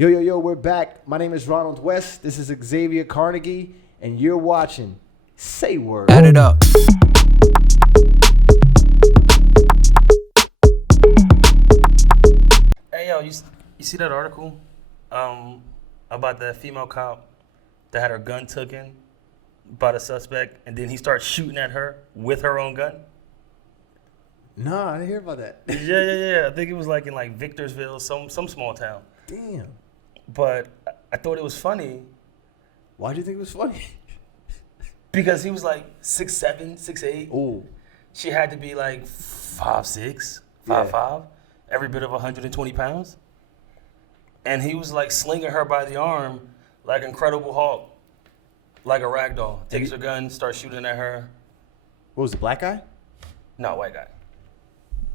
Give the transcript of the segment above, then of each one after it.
Yo, we're back. My name is Ronald West. This is Xavier Carnegie, and you're watching Say Word. Add it up. Hey, yo, you see that article about the female cop that had her gun taken by the suspect, and then he starts shooting at her with her own gun? No, I didn't hear about that. Yeah. I think it was like in like Victorsville, some small town. Damn. But I thought it was funny Why do you think it was funny? because he was like 6'7", 6'8". Oh, She had to be like 5'6", 5'5", every bit of 120 pounds. And he was like slinging her by the arm like Incredible Hulk, like a rag doll. Takes her gun, starts shooting at her. what was the black guy? No, white guy.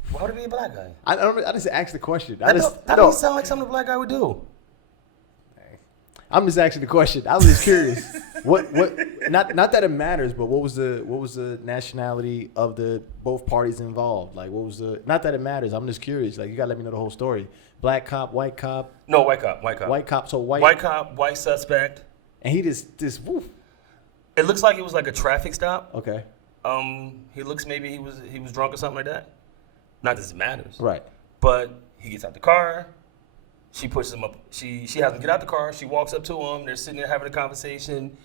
Why would it be a black guy? I just asked the question. That doesn't sound like something a black guy would do. I'm just asking the question. I was just curious. What? Not that it matters, but what was the nationality of the both parties involved? Like, what was the? Not that it matters. I'm just curious. Like, you gotta let me know the whole story. Black cop, white cop. No, white cop. White cop. So white. White cop, white suspect. And he just woof. It looks like it was like a traffic stop. Okay. He looks maybe he was drunk or something like that. Not that it matters. Right. But he gets out the car. She pushes him up. She has him get out the car. She walks up to him. They're sitting there having a conversation.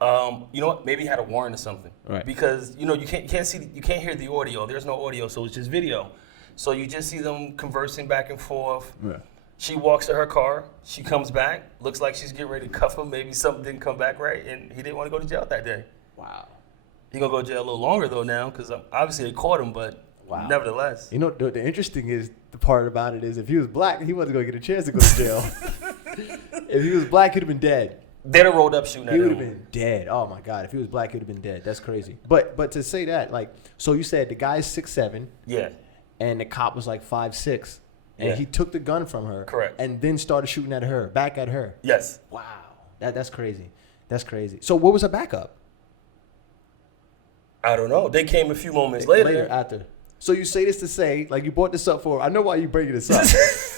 You know what? Maybe he had a warrant or something. Right. Because you can't hear the audio. There's no audio, so it's just video. So you just see them conversing back and forth. Yeah. She walks to her car. She comes back. Looks like she's getting ready to cuff him. Maybe something didn't come back right, and he didn't want to go to jail that day. Wow. He gonna go to jail a little longer though now, because obviously they caught him, but nevertheless. You know, the interesting is the part about it is if he was black, he wasn't gonna get a chance to go to jail. If he was black, he'd have been dead. They'd have rolled up shooting at him. He would have been dead. Oh my God! If he was black, he'd have been dead. That's crazy. But to say that, like, so you said the guy's 6'7", Yeah. and the cop was like 5'6", and he took the gun from her, Correct, and then started shooting at her, back at her. Yes. Wow, that's crazy. That's crazy. So what was her backup? I don't know. They came a few moments later. After. So you say this to say, like, you brought this up for. I know why you bringing this up.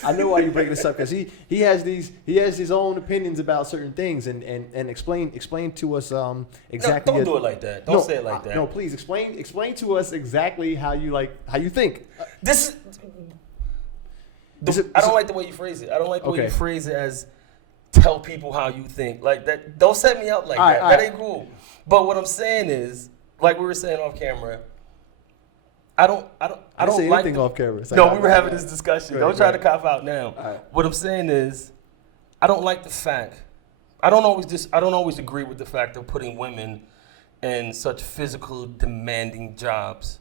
I know why you bringing this up because he has his own opinions about certain things and explain to us exactly. No, don't do it like that. Don't say it like that. No, please explain to us exactly how you think. I don't like the way you phrase it. I don't like the way you phrase it as tell people how you think. Like that. Don't set me up like that. That ain't cool. But what I'm saying is, like we were saying off camera, I don't say like anything off camera. No, we were having this discussion. Don't try to cop out now. What I'm saying is, I don't like the fact. I don't always agree with the fact of putting women in such physical demanding jobs.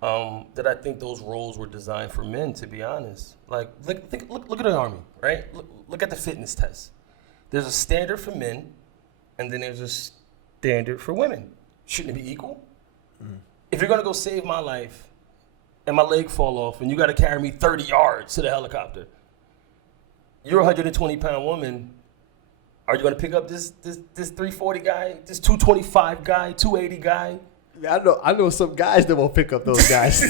That I think those roles were designed for men. To be honest, like look at the army, right? Look at the fitness test. There's a standard for men, and then there's a standard for women. Shouldn't it be equal? Mm. If you're gonna go save my life and my leg fall off and you gotta carry me 30 yards to the helicopter, you're a 120-pound woman. Are you gonna pick up this 340 guy, this 225 guy, 280 guy? I know some guys that won't pick up those guys.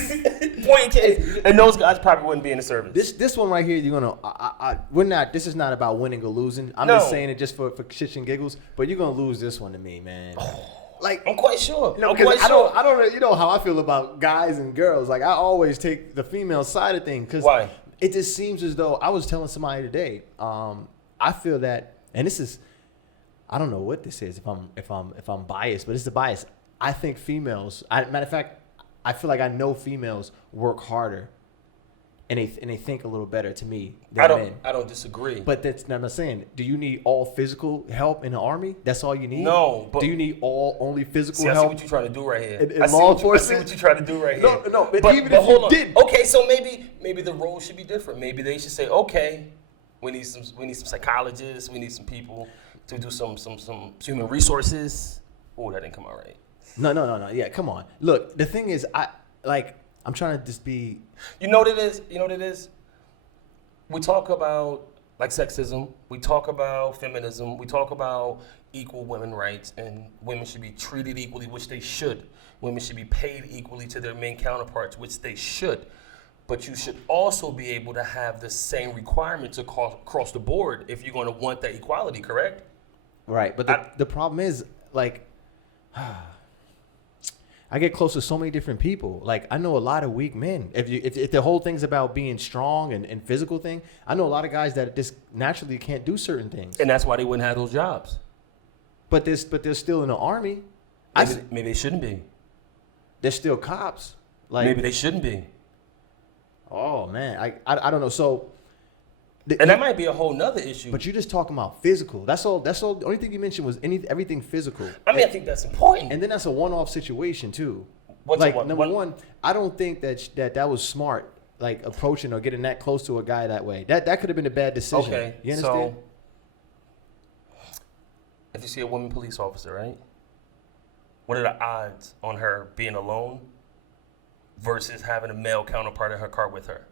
Point in case, and those guys probably wouldn't be in the service. This one right here, you're gonna. We're not. This is not about winning or losing. I'm just saying it just for shits and giggles. But you're gonna lose this one to me, man. Like I'm quite sure. No, because I don't. You know how I feel about guys and girls. Like I always take the female side of things. Why? It just seems as though I was telling somebody today. I feel that, and this is. I don't know what this is. If I'm biased, but it's the bias. I think females. Matter of fact, I feel like I know females work harder, and they think a little better to me than men. I don't disagree. But that's I'm not saying. Do you need all physical help in the army? That's all you need. No. But do you need only physical help? I see what you're trying to do right here. In law enforcement? I see what you're trying to do right here. No. But even if you did, okay. So maybe the role should be different. Maybe they should say, okay, we need some psychologists. We need some people to do some human resources. Oh, that didn't come out right. No. Yeah, come on. Look, the thing is, I'm trying to just be. You know what it is? We talk about like sexism. We talk about feminism. We talk about equal women rights, and women should be treated equally, which they should. Women should be paid equally to their male counterparts, which they should. but you should also be able to have the same requirements across the board if you're going to want that equality, correct? Right, but the problem is, like, I get close to so many different people. Like, I know a lot of weak men. If the whole thing's about being strong and physical thing, I know a lot of guys that just naturally can't do certain things. And that's why they wouldn't have those jobs. But they're still in the army. Maybe they shouldn't be. They're still cops. Like, maybe they shouldn't be. Oh man, I don't know. So, and that might be a whole nother issue. But you're just talking about physical. That's all. The only thing you mentioned was everything physical. I mean, I think that's important. And then that's a one-off situation too. Number one, I don't think that was smart. Like approaching or getting that close to a guy that way. That could have been a bad decision. Okay, you understand? So if you see a woman police officer, right? What are the odds on her being alone versus having a male counterpart in her car with her?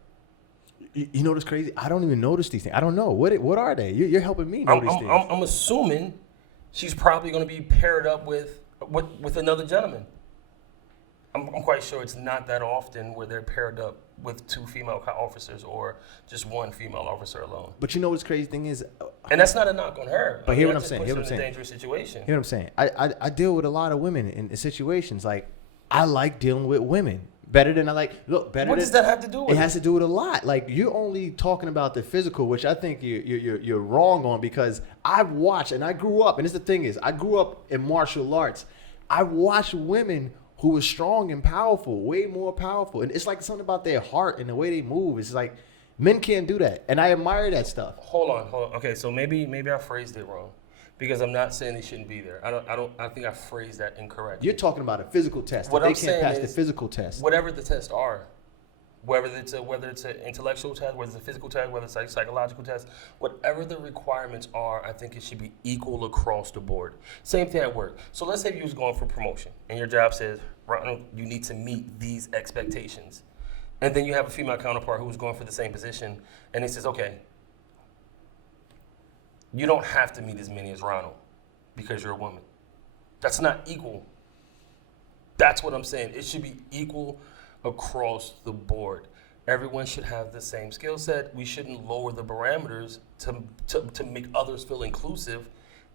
You know what's crazy? I don't even notice these things. I don't know. What are they? You're helping me know these things. I'm assuming she's probably going to be paired up with another gentleman. I'm quite sure it's not that often where they're paired up with two female officers or just one female officer alone. But you know what's crazy thing is? And that's not a knock on her. But hear what I'm saying. Hear what I'm saying. Dangerous situation. Hear what I'm saying. I deal with a lot of women in situations. Like, I like dealing with women. Better than What does that have to do with it? It has to do with a lot. Like, you're only talking about the physical, which I think you're wrong on, because I've watched and I grew up, and this the thing is, I grew up in martial arts. I watched women who were strong and powerful, way more powerful. And it's like something about their heart and the way they move. It's like men can't do that. And I admire that stuff. Hold on. Okay, so maybe I phrased it wrong. Because I'm not saying they shouldn't be there. I think I phrased that incorrectly. You're talking about a physical test. What I'm saying can't pass the physical test. Whatever the tests are, whether it's an intellectual test, whether it's a physical test, whether it's a psychological test, whatever the requirements are, I think it should be equal across the board. Same thing at work. So let's say you was going for promotion, and your job says, Ronald, you need to meet these expectations. And then you have a female counterpart who's going for the same position, and it says, okay, you don't have to meet as many as Ronald because you're a woman. That's not equal. That's what I'm saying. It should be equal across the board. Everyone should have the same skill set. We shouldn't lower the parameters to make others feel inclusive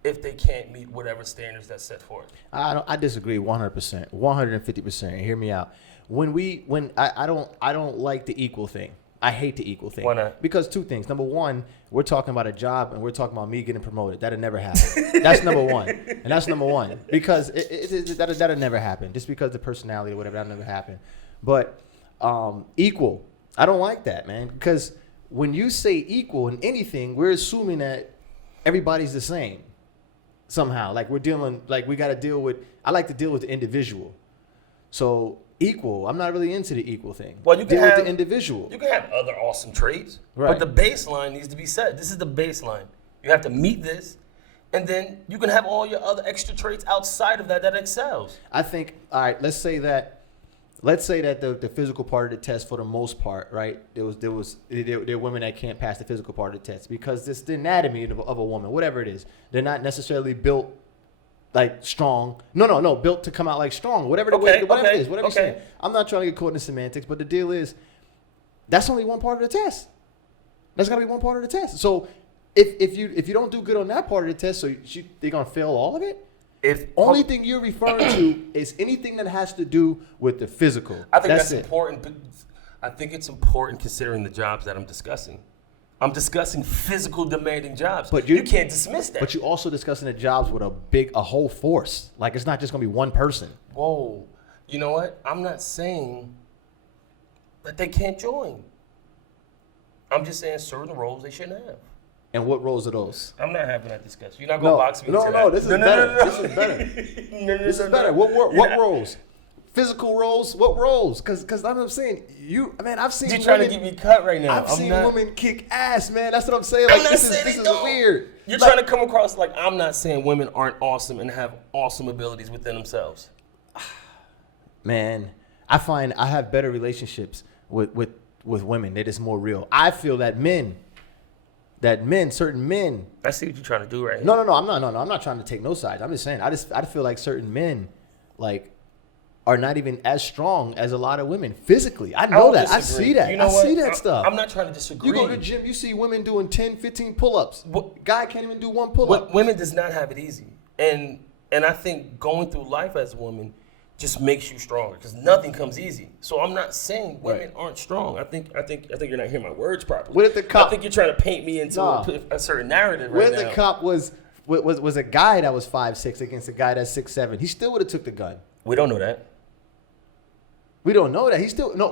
if they can't meet whatever standards that's set forth. I disagree 100%, 150%. Hear me out. I don't like the equal thing. I hate the equal thing. Why not? Because two things. Number one, we're talking about a job and we're talking about me getting promoted. That'll never happen. That's number one. And that's number one. Because that'll never happen. Just because the personality or whatever, that'll never happen. But equal, I don't like that, man. Because when you say equal in anything, we're assuming that everybody's the same somehow. Like we got to deal with, I like to deal with the individual. So equal, I'm not really into the equal thing. Well, you can deal have with the individual. You can have other awesome traits, right, but the baseline needs to be set. This is the baseline. You have to meet this, and then you can have all your other extra traits outside of that excels. I think, all right, let's say that the physical part of the test, for the most part, right, there are women that can't pass the physical part of the test because this the anatomy of a woman, whatever it is, they're not necessarily built like strong. No, built to come out like strong. Whatever it is, whatever you're saying. I'm not trying to get caught in the semantics, but the deal is that's only one part of the test. That's gotta be one part of the test. So if you don't do good on that part of the test, so they're gonna fail all of it. Only thing you're referring to is anything that has to do with the physical. I think that's important. But I think it's important considering the jobs that I'm discussing. I'm discussing physical demanding jobs. But you can't dismiss that. But you're also discussing the jobs with a whole force. Like, it's not just going to be one person. Whoa. You know what? I'm not saying that they can't join. I'm just saying certain roles they shouldn't have. And what roles are those? I'm not having that discussion. You're not going to box me into that. No, this is better. This is better. This is better. What roles? Physical roles? What roles? Because that's what I'm saying. I've seen you're trying to get me cut right now. I've seen women kick ass, man. That's what I'm saying. Like, this is weird. You're trying to come across like I'm not saying women aren't awesome and have awesome abilities within themselves. Man, I find I have better relationships with women. They're just more real. I feel that certain men. I see what you're trying to do right here. No. I'm not trying to take no sides. I'm just saying I feel like certain men, like, are not even as strong as a lot of women physically. I know that. I see that. I see that stuff. I'm not trying to disagree. You go to the gym, you see women doing 10, 15 pull-ups. Guy can't even do one pull-up. Women does not have it easy. And I think going through life as a woman just makes you stronger because nothing comes easy. So I'm not saying women aren't strong. I think you're not hearing my words properly. What if the cop? I think you're trying to paint me into a certain narrative right now. What if the cop was a guy that was 5'6" against a guy that's 6'7"? He still would have took the gun. We don't know that. We don't know that. He still no.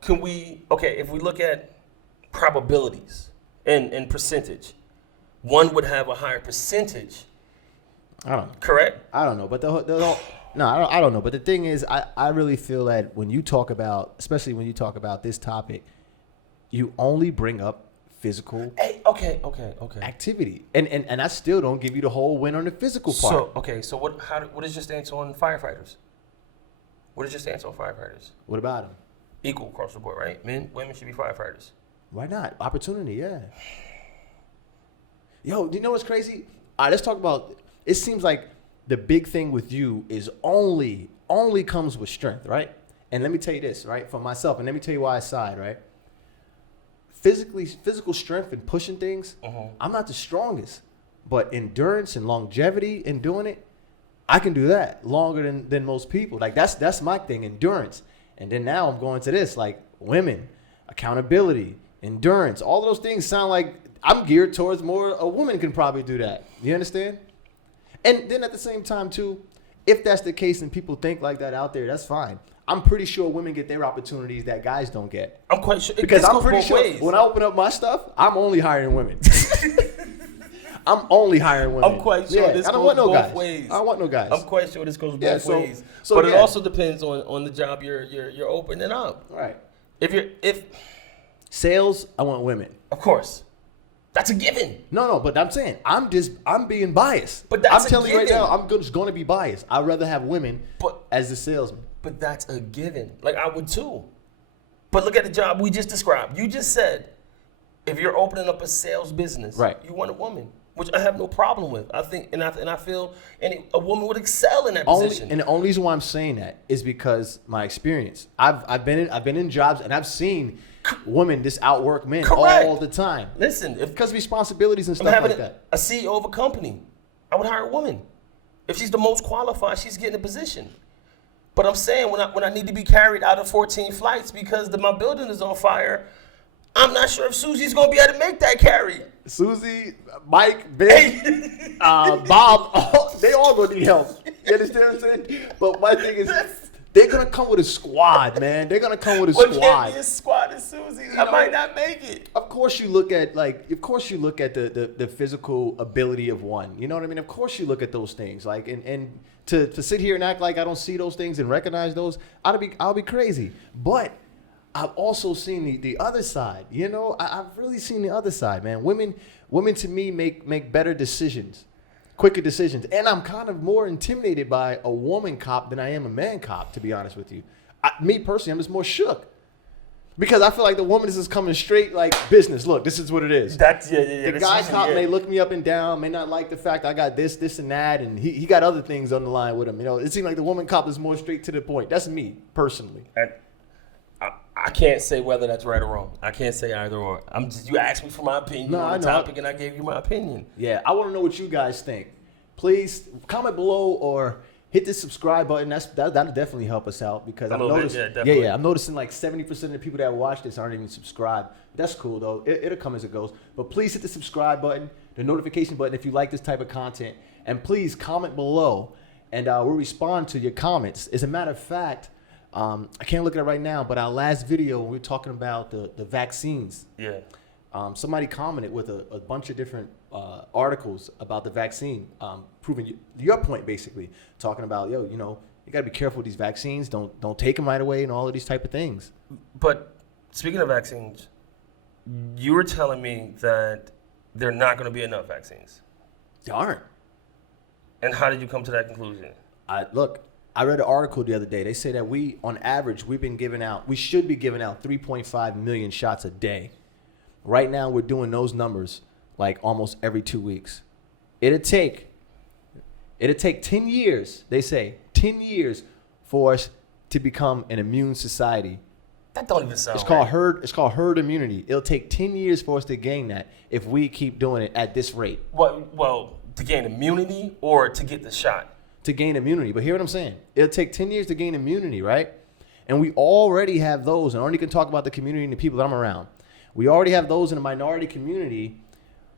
Can we? Okay, if we look at probabilities and percentage, one would have a higher percentage. I don't know. Correct? I don't know, but the whole no, I don't know. But the thing is, I really feel that when you talk about, especially when you talk about this topic, you only bring up physical activity, and I still don't give you the whole win on the physical part. So what is your stance on firefighters? What is your stance on firefighters? What about them? Equal across the board, right? Men, women should be firefighters. Why not? Opportunity, yeah. Yo, do you know what's crazy? All right, let's talk about. It seems like the big thing with you is only comes with strength, right? And let me tell you this, right? For myself, and let me tell you why I side, right? Physical strength and pushing things, I'm not the strongest, but endurance and longevity in doing it, I can do that longer than most people. Like that's my thing, endurance. And then now I'm going to this, like women, accountability, endurance, all of those things sound like I'm geared towards more a woman can probably do that. You understand? And then at the same time too, if that's the case and people think like that out there, that's fine. I'm pretty sure women get their opportunities that guys don't get. I'm quite sure. Because I'm pretty sure when I open up my stuff, I'm only hiring women. I'm only hiring women. I'm quite sure this goes both ways. I don't want no guys. I'm quite sure this goes both ways. So but it also depends on the job you're opening up. Right. If sales, I want women. Of course. That's a given. No, but I'm saying I'm being biased. But that's I'm telling you right now, I'm just going to be biased. I'd rather have women as the salesman. But that's a given. Like I would too. But look at the job we just described. You just said if you're opening up a sales business, right, you want a woman, which I have no problem with. I think, and I feel, a woman would excel in that position. And the only reason why I'm saying that is because my experience. I've been in jobs and I've seen women just outwork men all the time. Listen, because responsibilities and stuff like that. A CEO of a company, I would hire a woman. If she's the most qualified, she's getting a position. But I'm saying when I need to be carried out of 14 flights because my building is on fire, I'm not sure if Susie's gonna be able to make that carry. Susie, Mike, Ben, Bob, they all gonna need help. You understand what I'm saying? But my thing is, they're gonna come with a squad, man. They're gonna come with a squad. Can't be a squad of Susie's. I might not make it. Of course you look at the physical ability of one. You know what I mean? Of course you look at those things. Like and to sit here and act like I don't see those things and recognize those, I'll be crazy. But I've also seen the other side. You know, I've really seen the other side, man. Women to me make better decisions, quicker decisions, and I'm kind of more intimidated by a woman cop than I am a man cop, to be honest with you. Me personally, I'm just more shook because I feel like the woman is just coming straight like business. Look, this is what it is. That's The guy cop may look me up and down, may not like the fact I got this and that, and he got other things on the line with him. You know, it seems like the woman cop is more straight to the point. That's me personally. I can't say whether that's right or wrong. I can't say either or. You asked me for my opinion on the topic, and I gave you my opinion. Yeah, I want to know what you guys think. Please comment below or hit the subscribe button. That'll definitely help us out because I'm noticing like 70% of the people that watch this aren't even subscribed. That's cool though. It'll come as it goes. But please hit the subscribe button, the notification button if you like this type of content, and please comment below, and we'll respond to your comments. As a matter of fact, I can't look at it right now, but our last video we were talking about the vaccines. Yeah. Somebody commented with a bunch of different articles about the vaccine, proving your point basically, talking about you gotta be careful with these vaccines. Don't take them right away and all of these type of things. But speaking of vaccines, you were telling me that there are not going to be enough vaccines. There aren't. And how did you come to that conclusion? I read an article the other day. They say that on average, we should be giving out 3.5 million shots a day. Right now, we're doing those numbers like almost every 2 weeks. It'll take 10 years, they say, 10 years for us to become an immune society. That don't even sound It's called right. herd. It's called herd immunity. It'll take 10 years for us to gain that if we keep doing it at this rate. Well, to gain immunity or to get the shot? To gain immunity. But hear what I'm saying. It'll take 10 years to gain immunity, right? And we already have those. And I only can talk about the community and the people that I'm around. We already have those in the minority community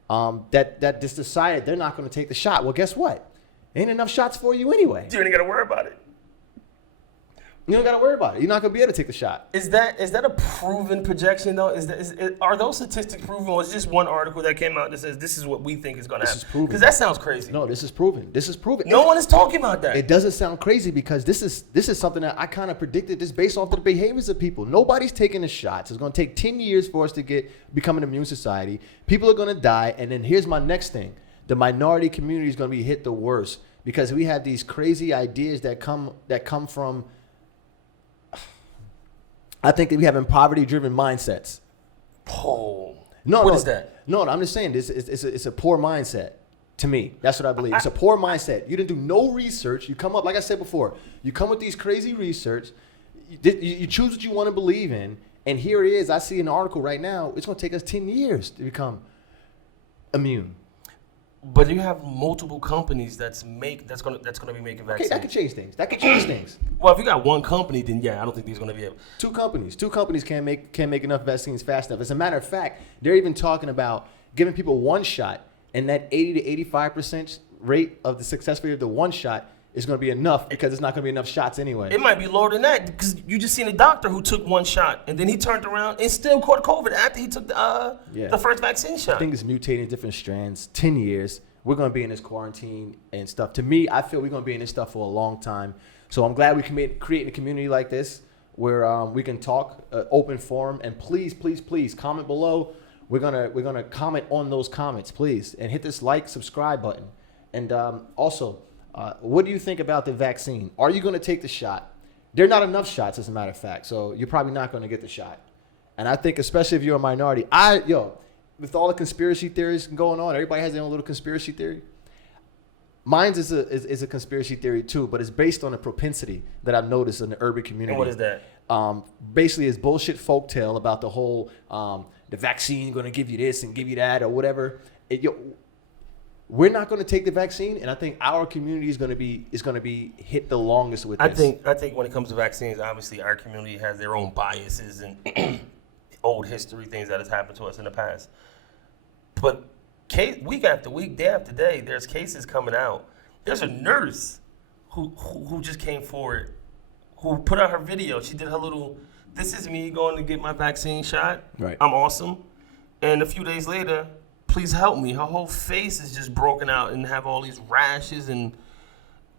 that just decided they're not going to take the shot. Well, guess what? Ain't enough shots for you anyway. You ain't got to worry about it. You don't got to worry about it. You're not going to be able to take the shot. Is that a proven projection, though? Are those statistics proven, or is it just one article that came out that says this is what we think is going to happen? This is proven. Because that sounds crazy. No, this is proven. This is proven. No one is talking about that. It doesn't sound crazy because this is something that I kind of predicted this based off the behaviors of people. Nobody's taking the shots. It's going to take 10 years for us to become an immune society. People are going to die. And then here's my next thing. The minority community is going to be hit the worst because we have these crazy ideas that come from, I think that we have poverty-driven mindsets. Oh. What What is that? No, I'm just saying it's a poor mindset. To me, that's what I believe. It's a poor mindset. You didn't do no research. You come up, like I said before, you come with these crazy research. You choose what you want to believe in, and here it is. I see an article right now. It's going to take us 10 years to become immune. But you have multiple companies that's gonna be making vaccines. Okay, that could change things. That could change things. Well, if you got one company, then yeah, I don't think these gonna be able. Two companies can't make enough vaccines fast enough. As a matter of fact, they're even talking about giving people one shot, and that 80 to 85% rate of the success rate of the one shot is going to be enough because it's not going to be enough shots anyway. It might be lower than that because you just seen a doctor who took one shot and then he turned around and still caught COVID after he took the first vaccine shot. I think it's mutating different strands. 10 years, we're going to be in this quarantine and stuff. To me, I feel we're going to be in this stuff for a long time. So I'm glad we can create a community like this where we can talk, open forum, and please comment below. We're gonna comment on those comments, please, and hit this like, subscribe button. And also, what do you think about the vaccine? Are you going to take the shot? There are not enough shots, as a matter of fact, so you're probably not going to get the shot. And I think, especially if you're a minority, with all the conspiracy theories going on, everybody has their own little conspiracy theory. Mine is a conspiracy theory too, but it's based on a propensity that I've noticed in the urban community. And what is that? Basically, it's bullshit folktale about the whole the vaccine going to give you this and give you that or whatever. We're not going to take the vaccine, and I think our community is going to be hit the longest with this. I think when it comes to vaccines, obviously our community has their own biases and old history, things that has happened to us in the past. But week after week, day after day, there's cases coming out. There's a nurse who just came forward, who put out her video. She did her little, this is me going to get my vaccine shot. Right. I'm awesome. And a few days later, please help me. Her whole face is just broken out and have all these rashes and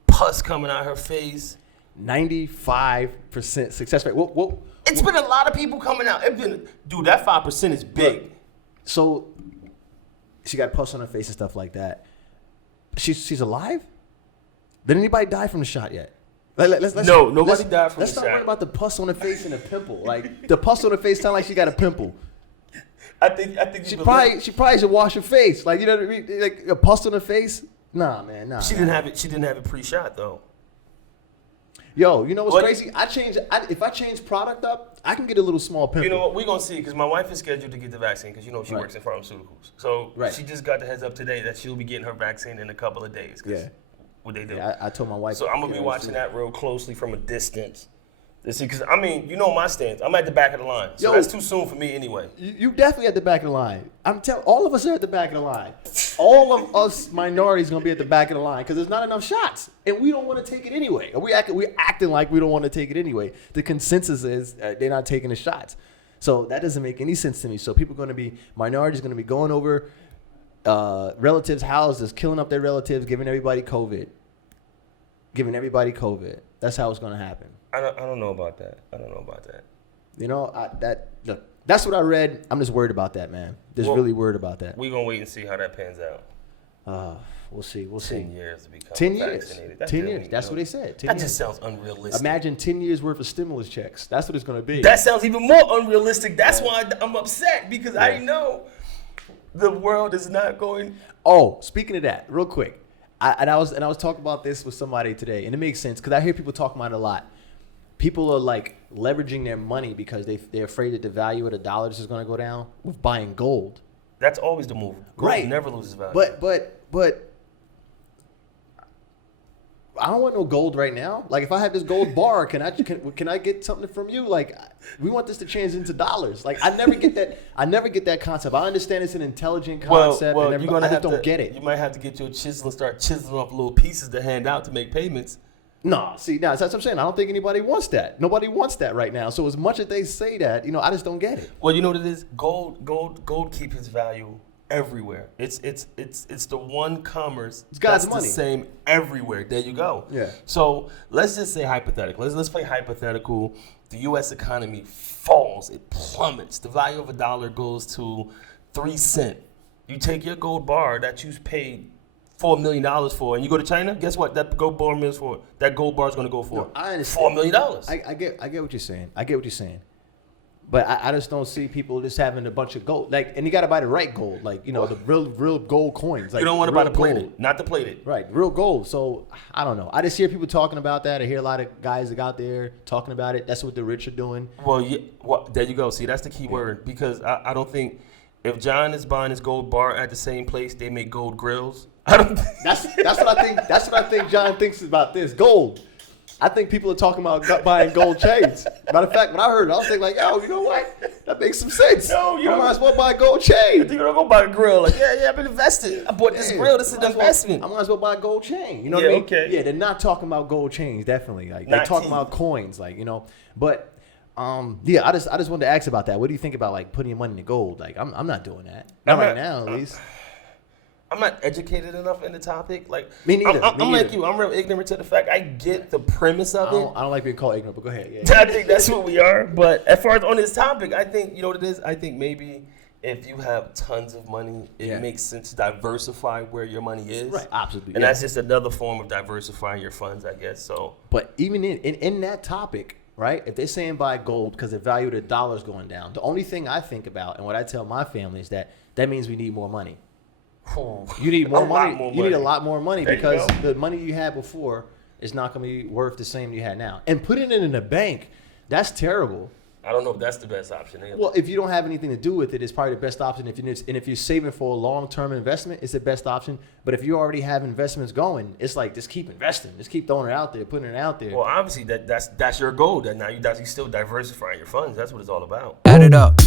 pus coming out her face. 95% success rate. It's been a lot of people coming out. Dude, that 5% is big. So she got pus on her face and stuff like that. She's alive? Did anybody die from the shot yet? No, nobody died from the shot. Let's not worry about the pus on her face and the pimple. Like the pus on her face sound like she got a pimple. I think she probably should wash her face. Like, you know what I mean? Like a pus on her face? Nah, man, nah. She didn't have it pre-shot though. Yo, you know what's crazy? If I change product up, I can get a little small pimple. You know what? We're going to see, because my wife is scheduled to get the vaccine because, she works in pharmaceuticals. So she just got the heads up today that she'll be getting her vaccine in a couple of days. Yeah. What they do. Yeah, I told my wife. So I'm going to be watching that real closely from a distance. Because, my stance. I'm at the back of the line. So that's too soon for me anyway. You definitely at the back of the line. I'm telling all of us are at the back of the line. All of us minorities going to be at the back of the line because there's not enough shots. And we don't want to take it anyway. We're acting like we don't want to take it anyway. The consensus is they're not taking the shots. So that doesn't make any sense to me. So minorities going to be going over relatives' houses, killing up their relatives, giving everybody COVID. That's how it's going to happen. I don't know about that. You know, that's what I read. I'm just worried about that, man. Really worried about that. We're going to wait and see how that pans out. We'll see. 10 years to become 10 years. vaccinated. 10 years. That's what they said. 10 years. Just sounds unrealistic. Imagine 10 years worth of stimulus checks. That's what it's going to be. That sounds even more unrealistic. That's why I'm upset because I know the world is not going. Oh, speaking of that, real quick. I was talking about this with somebody today, and it makes sense because I hear people talking about it a lot. people are like leveraging their money because they're afraid that the value of the dollar is going to go down with buying gold. That's always the move. Gold Right. never loses value. But I don't want no gold right now. Like if I have this gold bar, can I get something from you? Like we want this to change into dollars. Like I never get that concept. I understand it's an intelligent concept, well, and you're gonna I just have don't get it. You might have to get your chisel and start chiseling off little pieces to hand out to make payments. No, see, now that's what I'm saying. I don't think anybody wants that. Nobody wants that right now. So as much as they say that, I just don't get it. Well, you know what it is? Gold keeps its value everywhere. It's the one commerce It's God's that's money. the same everywhere. There you go. Yeah. So let's just say hypothetical. Let's play hypothetical. The U.S. economy falls. It plummets. The value of a dollar goes to 3 cents. You take your gold bar that you paid $4 million for, and you go to China. Guess what? That gold bar is for. That gold bar is going to go for No, I understand. $4 million. I get what you're saying. I get what you're saying. But I just don't see people just having a bunch of gold. Like, and you got to buy the right gold, like the real gold coins. Like, you don't want to buy the gold. plated, not the plated. Right, real gold. So I don't know. I just hear people talking about that. I hear a lot of guys that out there talking about it. That's what the rich are doing. Well, yeah, there you go. See, that's the key word, because I don't think if John is buying his gold bar at the same place they make gold grills. I don't. That's what I think. That's what I think John thinks about this gold. I think people are talking about buying gold chains. Matter of fact, when I heard it, I was thinking like, yo, you know what? That makes some sense. No, I might as well buy a gold chain. You don't go buy a grill. Like, yeah, I've been invested. I bought this grill. This is an investment. I might as well buy a gold chain. You know what I mean? Okay. Yeah, they're not talking about gold chains, definitely. Like they're talking about coins, like, But yeah, I just wanted to ask about that. What do you think about like putting your money in gold? Like I'm not doing that. Not right now, at least. I'm not educated enough in the topic. Like Me neither. I'm like you. I'm real ignorant to the fact. I get the premise of it. I don't like being called ignorant, but go ahead. Yeah. I think that's what we are. But as far as on this topic, I think you know what it is. I think maybe if you have tons of money, it makes sense to diversify where your money is. Right. Absolutely. And that's just another form of diversifying your funds, I guess. So. But even in that topic, right? If they're saying buy gold because the value of the dollar's going down, the only thing I think about and what I tell my family is that means we need more money. You need more money. You need a lot more money because the money you had before is not going to be worth the same you had now. And putting it in a bank, that's terrible. I don't know if that's the best option either. Well, if you don't have anything to do with it, it's probably the best option. If you're saving for a long-term investment, it's the best option. But if you already have investments going, it's like just keep investing, just keep throwing it out there, putting it out there. Well, obviously that's your goal. That now you still diversifying your funds. That's what it's all about. Add it up.